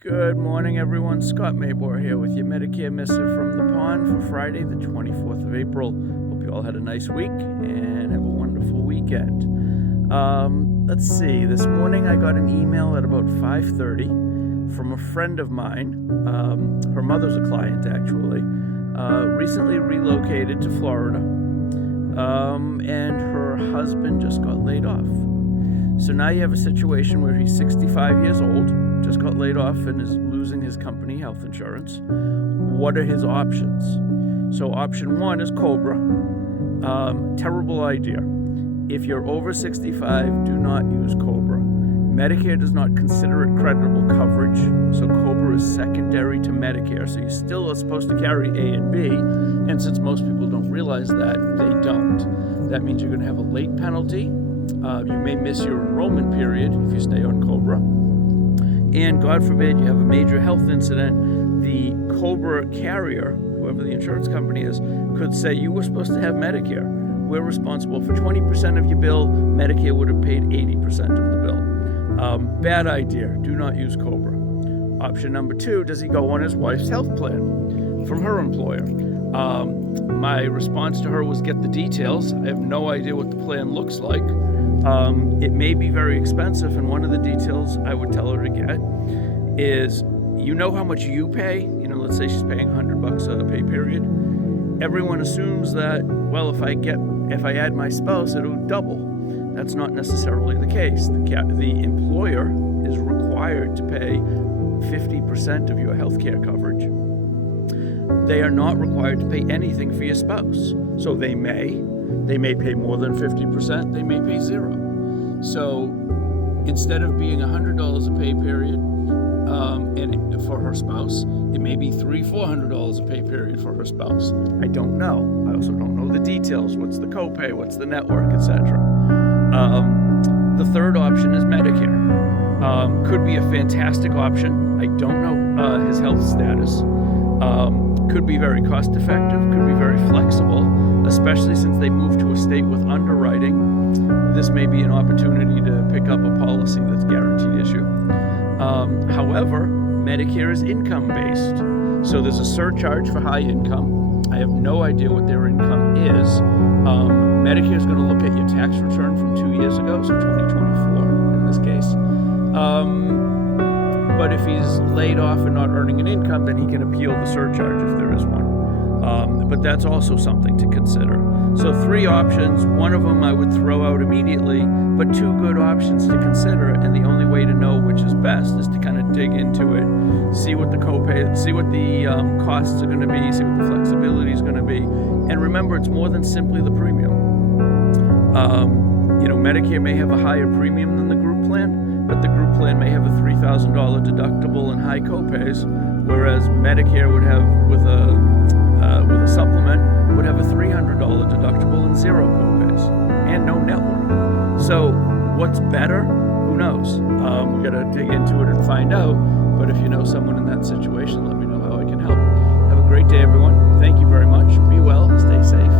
Good morning, everyone. Scott Maybor here with your Medicare Missive from the pond for Friday, the 24th of April. Hope you all had a nice week and have a wonderful weekend. Let's see. This morning I got an email at about 5:30 from a friend of mine. Her mother's a client, actually. Recently relocated to Florida, and her husband just got laid off. So now you have a situation where he's 65 years old, just got laid off and is losing his company health insurance. What are his options? So option one is COBRA. Terrible idea. If you're over 65, do not use COBRA. Medicare does not consider it creditable coverage, so COBRA is secondary to Medicare. So you still are supposed to carry A and B, and since most people don't realize that, they don't. That means you're going to have a late penalty. You may miss your enrollment period if you stay on COBRA. And God forbid you have a major health incident, the COBRA carrier, whoever the insurance company is, could say you were supposed to have Medicare. We're responsible for 20% of your bill. Medicare would have paid 80% of the bill. Bad idea. Do not use COBRA. Option number two, does he go on his wife's health plan from her employer? My response to her was get the details. I have no idea what the plan looks like. It may be very expensive, and one of the details I would tell her to get is, you know how much you pay? Let's say she's paying $100 a pay period. Everyone assumes that, well, if I add my spouse, it'll double. That's not necessarily the case. The employer is required to pay 50% of your health care coverage. They are not required to pay anything for your spouse. So they may pay more than 50%, they may pay zero. So instead of being $100 a pay period and for her spouse, it may be $300-400 a pay period for her spouse. I don't know. I also don't know the details. What's the copay? What's the network, etc. The third option is Medicare. Could be a fantastic option. I don't know his health status. Could be very cost effective, could be very flexible, especially since they moved to a state with underwriting. This may be an opportunity to pick up a policy that's guaranteed issue. However, Medicare is income based. So there's a surcharge for high income. I have no idea what their income is. Medicare is going to look at your tax return from 2 years ago, so 2024 in this case. But if he's laid off and not earning an income, then he can appeal the surcharge if there is one. But that's also something to consider. So 3 options. One of them I would throw out immediately, but 2 good options to consider. And the only way to know which is best is to kind of dig into it, see what the copay, see what the costs are going to be, see what the flexibility is going to be. And remember, it's more than simply the premium. Medicare may have a higher premium than the group plan, but the group plan may have a $3,000 deductible and high copays, whereas Medicare would have, with a supplement, would have a $300 deductible and 0 copays and no network. So what's better? Who knows? We got to dig into it and find out. But if you know someone in that situation, let me know how I can help. Have a great day, everyone. Thank you very much. Be well. Stay safe.